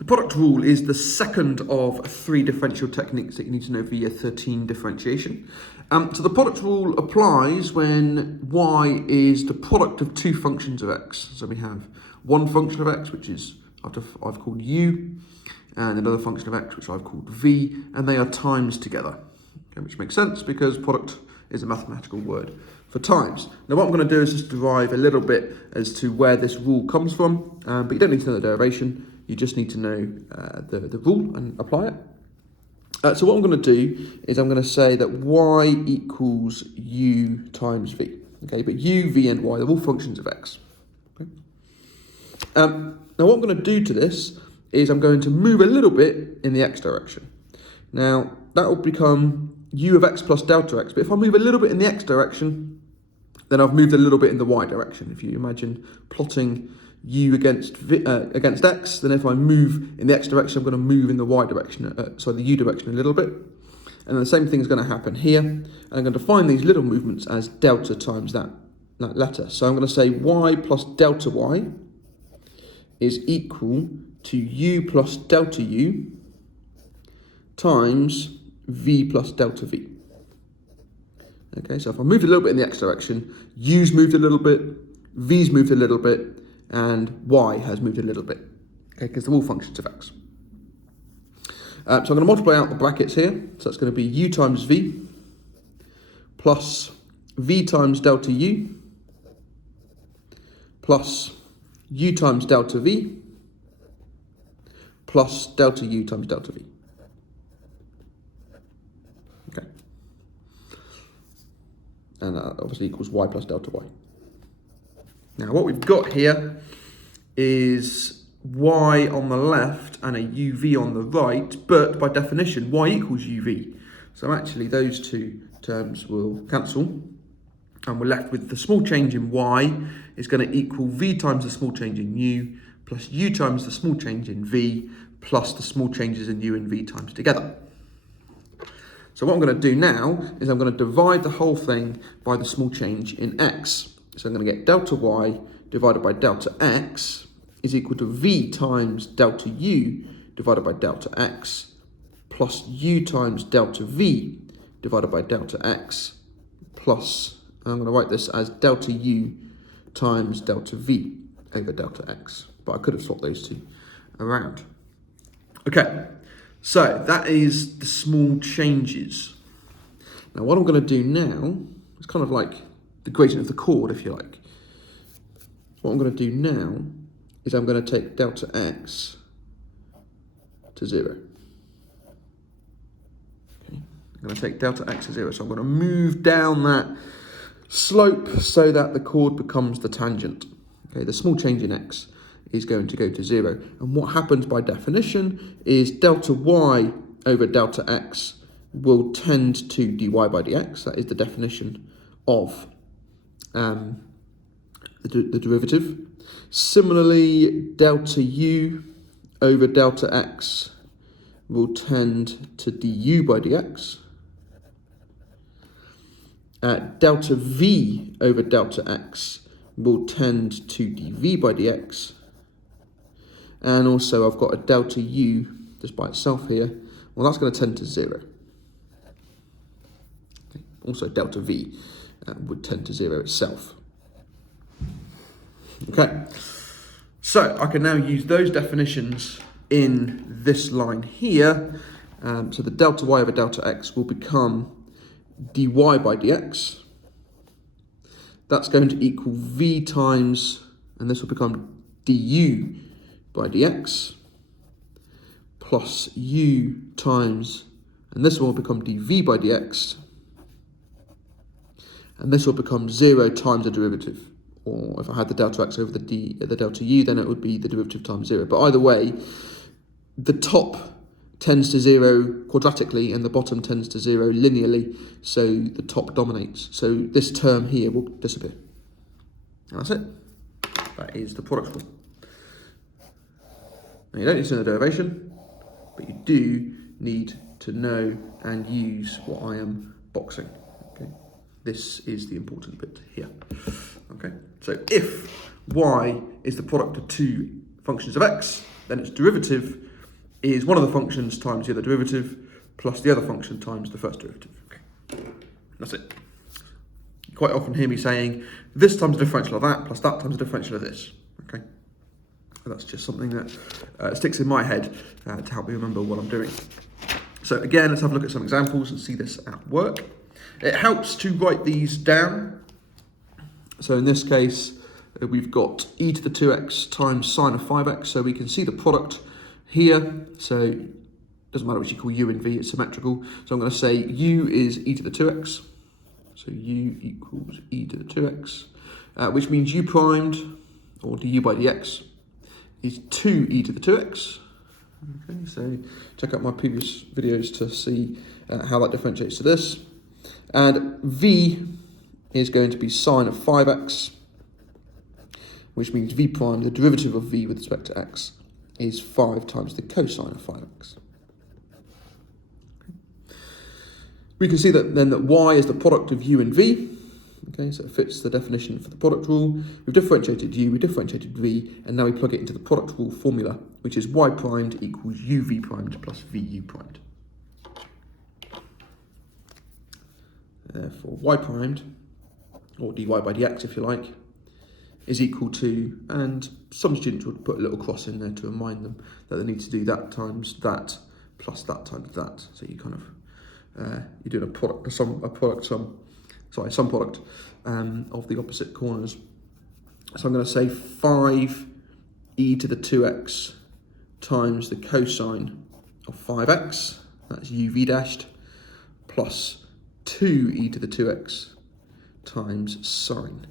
The product rule is the second of three differential techniques that you need to know for year 13 differentiation. So the product rule applies when y is the product of two functions of x. So we have one function of x, which is I've called u, and another function of x, which I've called v, and they are times together. Okay, which makes sense because product is a mathematical word for times. Now what I'm going to do is just derive a little bit as to where this rule comes from, but you don't need to know the derivation. You just need to know the rule and apply it. So what I'm going to do is I'm going to say that y equals u times v. Okay, but u, v, and y, they're all functions of x. Okay. Now what I'm going to do to this is I'm going to move a little bit in the x direction. Now that will become u of x plus delta x. But if I move a little bit in the x direction, then I've moved a little bit in the y direction. If you imagine plotting u against x, then if I move in the x direction, I'm going to move in the y direction, the u direction a little bit. And then the same thing is going to happen here. And I'm going to define these little movements as delta times that letter. So I'm going to say y plus delta y is equal to u plus delta u times v plus delta v. Okay, so if I moved a little bit in the x direction, u's moved a little bit, v's moved a little bit, and y has moved a little bit, okay, because they're all functions of x. So I'm going to multiply out the brackets here. So that's going to be u times v plus v times delta u plus u times delta v plus delta u times delta v. Okay. And that obviously equals y plus delta y. Now what we've got here is y on the left and a uv on the right, but by definition y equals uv. So actually those two terms will cancel, and we're left with the small change in y is going to equal v times the small change in u plus u times the small change in v plus the small changes in u and v times together. So what I'm going to do now is I'm going to divide the whole thing by the small change in x. So I'm going to get delta y divided by delta x is equal to v times delta u divided by delta x plus u times delta v divided by delta x plus, I'm going to write this as delta u times delta v over delta x. But I could have swapped those two around. Okay, so that is the small changes. Now what I'm going to do now is kind of like the gradient of the chord, if you like. What I'm going to do now is I'm going to take delta x to 0. Okay. I'm going to take delta x to 0. So I'm going to move down that slope so that the chord becomes the tangent. Okay, the small change in x is going to go to 0. And what happens by definition is delta y over delta x will tend to dy by dx. That is the definition of the derivative. Similarly, delta u over delta x will tend to du by dx. Delta v over delta x will tend to dv by dx. And also I've got a delta u just by itself here. Well, that's going to tend to 0. Okay. Also delta v would tend to 0 itself. Okay, so I can now use those definitions in this line here. So the delta y over delta x will become dy by dx. That's going to equal v times, and this will become du by dx, plus u times, and this one will become dv by dx, and this will become 0 times the derivative. Or if I had the delta x over the delta u, then it would be the derivative times 0. But either way, the top tends to 0 quadratically and the bottom tends to 0 linearly, so the top dominates. So this term here will disappear. And that's it. That is the product rule. Now you don't need to know the derivation, but you do need to know and use what I am boxing. Okay, this is the important bit here. Okay, so if y is the product of two functions of x, then its derivative is one of the functions times the other derivative plus the other function times the first derivative. Okay. That's it. You quite often hear me saying this times the differential of that plus that times the differential of this. Okay. And that's just something that sticks in my head to help me remember what I'm doing. So again, let's have a look at some examples and see this at work. It helps to write these down. So in this case, we've got e to the 2x times sine of 5x. So we can see the product here. So it doesn't matter what you call u and v, it's symmetrical. So I'm going to say u is e to the 2x. So u equals e to the 2x, which means u primed, or du by dx, is 2e to the 2x. Okay, so check out my previous videos to see how that differentiates to this. And v is going to be sine of 5x, which means v prime, the derivative of v with respect to x, is 5 times the cosine of 5x. Okay. We can see that then that y is the product of u and v. Okay, so it fits the definition for the product rule. We've differentiated u, we've differentiated v, and now we plug it into the product rule formula, which is y primed equals uv primed plus vu primed. Therefore, y primed, or dy by dx if you like, is equal to, and some students would put a little cross in there to remind them that they need to do that times that plus that times that. So you kind of, you're doing some product of the opposite corners. So I'm going to say 5e to the 2x times the cosine of 5x, that's uv dashed, plus 2e to the 2x times sine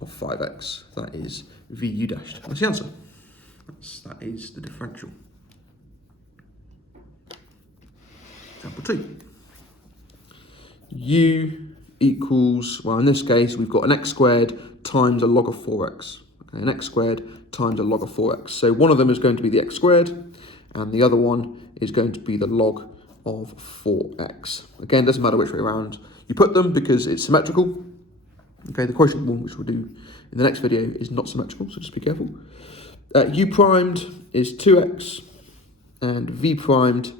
of 5x, that is vu dashed. That's the answer. That is the differential. Example 2. U equals, well in this case we've got an x squared times a log of 4x. Okay, an x squared times a log of 4x. So one of them is going to be the x squared and the other one is going to be the log of 4x. Again, doesn't matter which way around you put them because it's symmetrical. Okay, the quotient one, which we'll do in the next video, is not symmetrical, so just be careful. U primed is 2x and v primed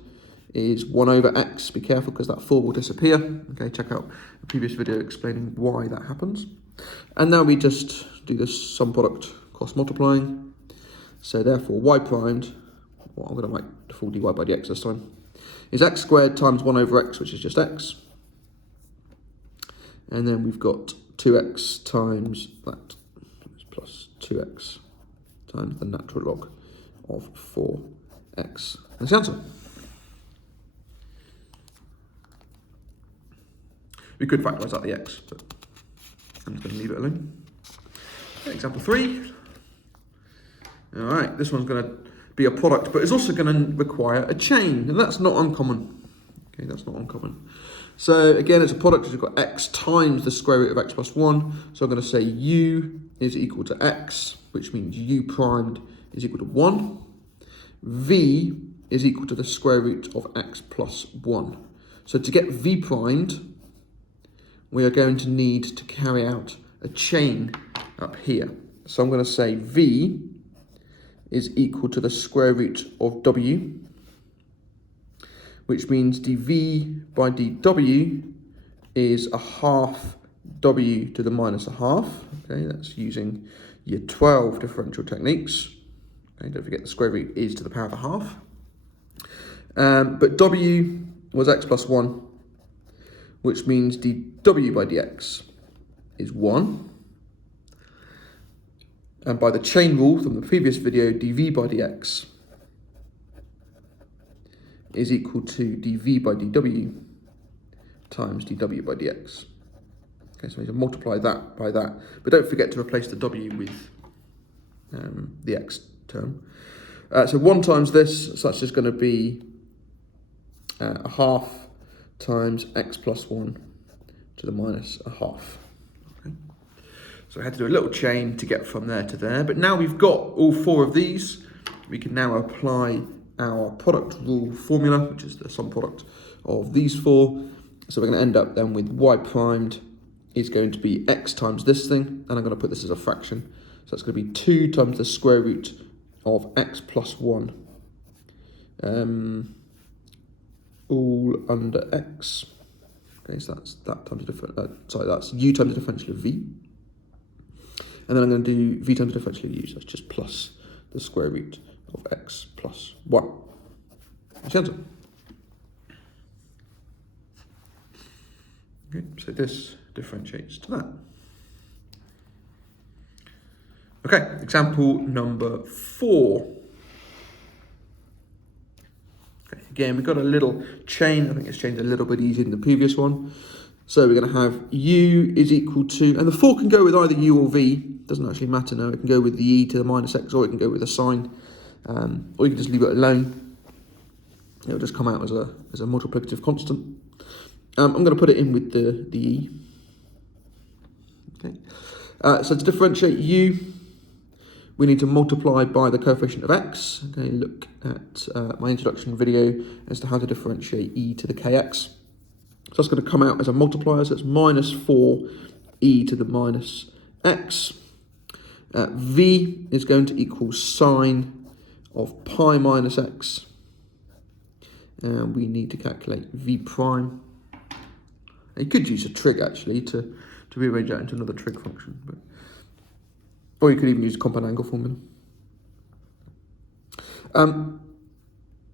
is 1 over x. Be careful because that 4 will disappear. Okay, check out the previous video explaining why that happens. And now we just do this sum product cross multiplying. So therefore y primed, well, I'm going to write the full dy by dx this time, is x squared times 1 over x, which is just x. And then we've got 2x times that, plus 2x times the natural log of 4x. That's the answer. We could factorise out the x, but I'm just going to leave it alone. Okay, example 3. All right, this one's going to be a product, but it's also going to require a chain, and that's not uncommon. Okay, that's not uncommon. So again, it's a product, we've got x times the square root of x plus 1. So I'm going to say u is equal to x, which means u primed is equal to 1. V is equal to the square root of x plus 1. So to get v primed, we are going to need to carry out a chain up here. So I'm going to say v is equal to the square root of w, which means dv by dw is a half w to the minus a half. Okay, that's using year 12 differential techniques. Okay, don't forget the square root is to the power of a half. But w was x plus 1, which means dw by dx is 1. And by the chain rule from the previous video, dv by dx is equal to dv by dw times dw by dx. Okay, so we can multiply that by that. But don't forget to replace the w with the x term. So 1 times this, so that's just going to be a half times x plus 1 to the minus a half. Okay. So I had to do a little chain to get from there to there. But now we've got all 4 of these, we can now apply our product rule formula, which is the sum product of these 4. So we're going to end up then with y primed is going to be x times this thing, and I'm going to put this as a fraction. So it's going to be 2 times the square root of x plus 1 all under x. Okay, so that's that times the that's u times the differential of v. And then I'm going to do v times the differential of u, so that's just plus the square root of x plus 1. That's the answer. Okay, so this differentiates to that. Okay, example number 4. Okay, again, we've got a little chain. I think it's changed a little bit easier than the previous one. So we're going to have u is equal to, and the 4 can go with either u or v. Doesn't actually matter now. It can go with the e to the minus x, or it can go with a sign, or you can just leave it alone. It'll just come out as a multiplicative constant. I'm going to put it in with the e. Okay. So to differentiate u, we need to multiply by the coefficient of x. Okay, look at my introduction video as to how to differentiate e to the kx. So that's going to come out as a multiplier, so it's minus 4 e to the minus x. V is going to equal sine of pi minus x. And we need to calculate v prime. You could use a trig actually to rearrange that into another trig function. Or you could even use a compound angle formula.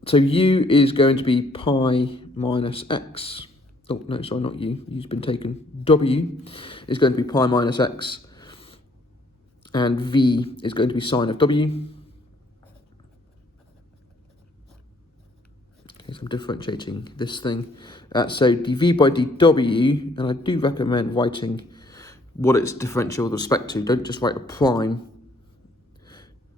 So u is going to be pi minus x. Oh, no, sorry, not u. U's been taken. W is going to be pi minus x. And v is going to be sine of w. Okay, so I'm differentiating this thing. So dv by dw, and I do recommend writing what it's differential with respect to. Don't just write a prime.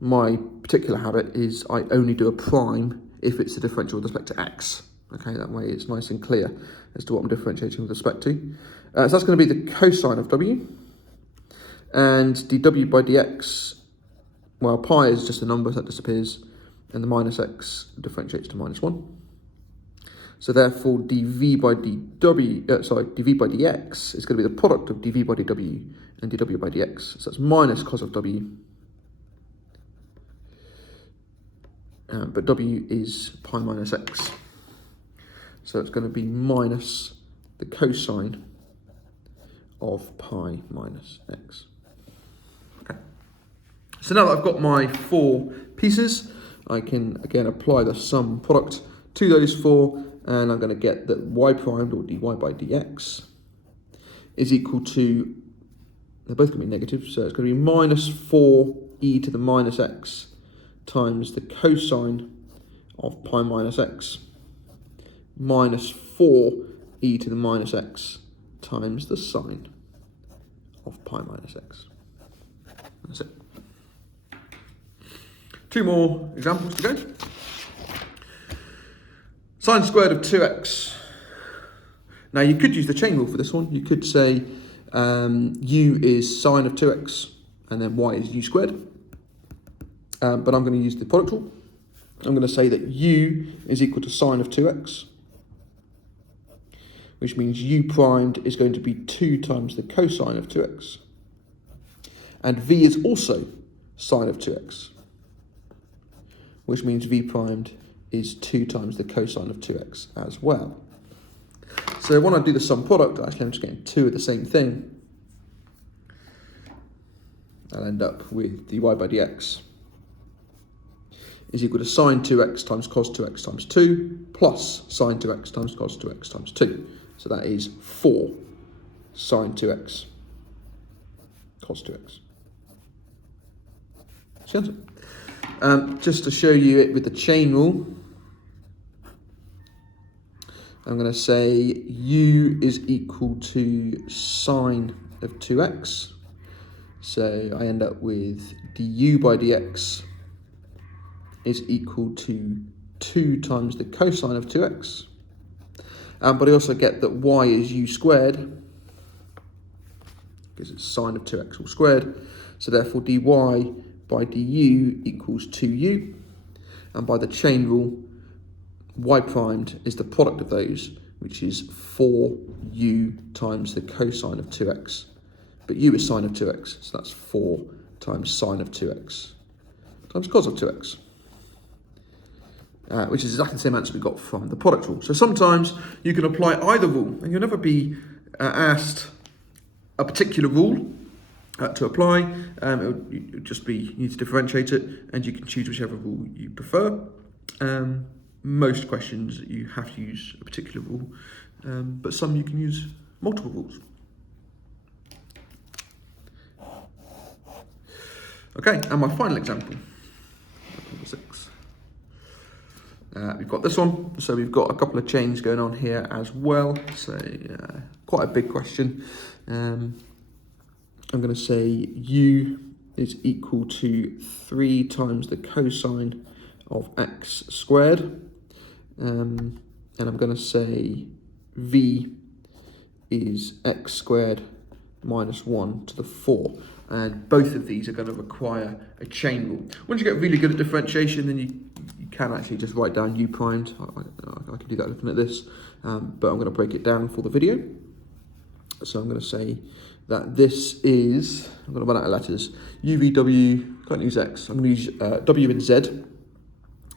My particular habit is I only do a prime if it's a differential with respect to x. Okay, that way it's nice and clear as to what I'm differentiating with respect to. So that's going to be the cosine of w. And dw by dx, well, pi is just a number, so that disappears. And the minus x differentiates to minus 1. So therefore, dv by dx is going to be the product of dv by dw and dw by dx. So that's minus cos of w. But w is pi minus x. So it's going to be minus the cosine of pi minus x. Okay. So now that I've got my 4 pieces, I can again apply the sum product to those 4, and I'm going to get that y primed, or dy by dx, is equal to, they're both going to be negative, so it's going to be minus 4e to the minus x times the cosine of pi minus x minus 4e to the minus x times the sine of pi minus x. That's it. 2 more examples to go. Sine squared of 2x. Now you could use the chain rule for this one. You could say u is sine of 2x and then y is u squared. But I'm going to use the product rule. I'm going to say that u is equal to sine of 2x, which means u primed is going to be 2 times the cosine of 2x. And v is also sine of 2x, which means v primed is 2 times the cosine of 2x as well. So when I do the sum product, actually I'm just getting 2 of the same thing. I'll end up with dy by dx is equal to sine 2x times cos 2x times 2 plus sine 2x times cos 2x times 2. So that is 4 sine 2x cos 2x. That's the answer. Just to show you it with the chain rule, I'm going to say u is equal to sine of 2x. So I end up with du by dx is equal to 2 times the cosine of 2x. But I also get that y is u squared, because it's sine of 2x all squared. So therefore dy by du equals 2u. And by the chain rule, y primed is the product of those, which is 4u times the cosine of 2x. But u is sine of 2x, so that's 4 times sine of 2x times cos of 2x. which is exactly the same answer we got from the product rule. So sometimes you can apply either rule, and you'll never be asked a particular rule to apply. It would just be, you need to differentiate it, and you can choose whichever rule you prefer. Most questions you have to use a particular rule, but some you can use multiple rules. Okay, and my final example, number 6. We've got this one, so we've got a couple of chains going on here as well, so quite a big question. I'm going to say u is equal to 3 times the cosine of x squared, and I'm going to say v is x squared minus 1 to the 4. And both of these are going to require a chain rule. Once you get really good at differentiation, then you can actually just write down u primed. I can do that looking at this, but I'm going to break it down for the video. So I'm going to say that this is, I'm going to run out of letters, u, v, w, can't use x, I'm going to use w and z.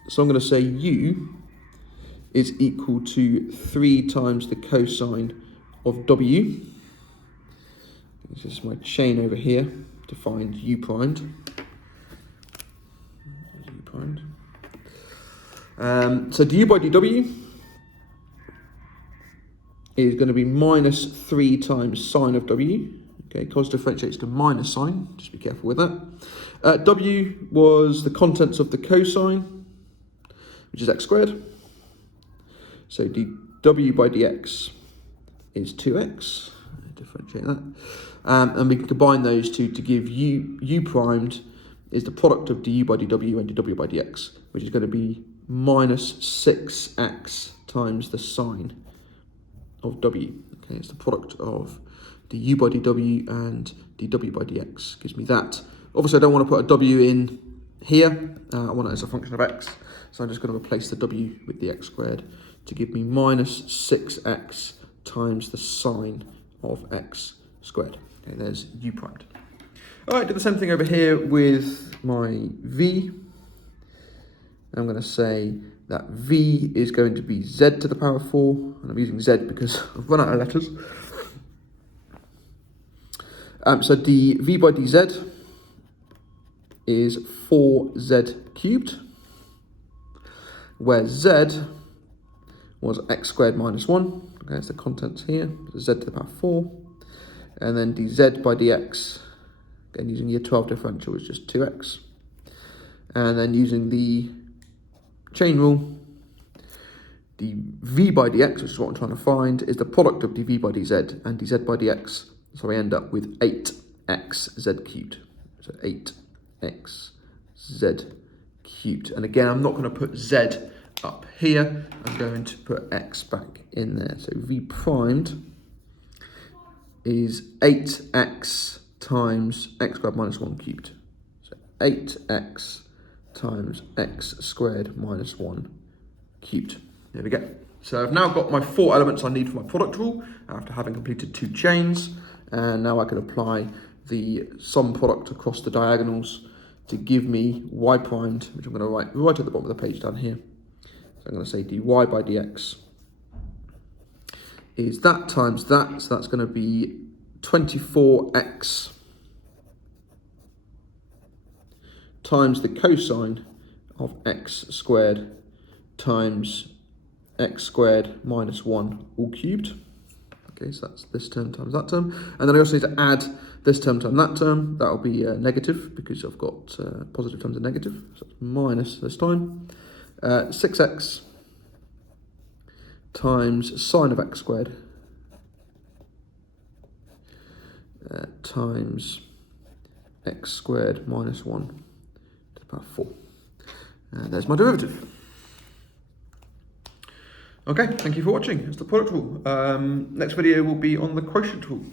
So I'm going to say u is equal to 3 times the cosine of w. This is my chain over here to find u primed. So du by dw is going to be minus 3 times sine of w. Okay, cos differentiates to minus sine, just be careful with that. W was the contents of the cosine, which is x squared. So dw by dx is 2x. Differentiate that. And we can combine those two to give u primed is the product of du by dw and dw by dx, which is going to be minus 6x times the sine of w. Okay, it's the product of du by dw and dw by dx. Gives me that. Obviously, I don't want to put a w in here. I want it as a function of x. So I'm just going to replace the w with the x squared to give me minus 6x times the sine of x squared. Okay, there's u primed. All right, do the same thing over here with my v. I'm going to say that v is going to be z to the power 4, and I'm using z because I've run out of letters. So dv by dz is 4z cubed, where z was x squared minus 1. Okay, that's the contents here, z to the power 4. And then dz by dx, again using year 12 differential, is just 2x. And then using the chain rule, dv by dx, which is what I'm trying to find, is the product of dv by dz and dz by dx. So I end up with 8x z cubed. So 8x z cubed. And again, I'm not going to put z up here. I'm going to put x back in there. So v primed is 8x times x squared minus 1 cubed. So 8x times x squared minus 1 cubed. There we go. So I've now got my 4 elements I need for my product rule after having completed 2 chains. And now I can apply the sum product across the diagonals to give me y primed, which I'm going to write right at the bottom of the page down here. So I'm going to say dy by dx is that times that, so that's going to be 24x times the cosine of x squared times x squared minus 1 all cubed. Okay, so that's this term times that term. And then I also need to add this term times that term. That'll be negative because I've got positive terms are negative. So it's minus this time. 6x times sine of x squared times x squared minus 1 to the power 4. And there's my derivative. Okay, thank you for watching. It's the product rule. Next video will be on the quotient rule.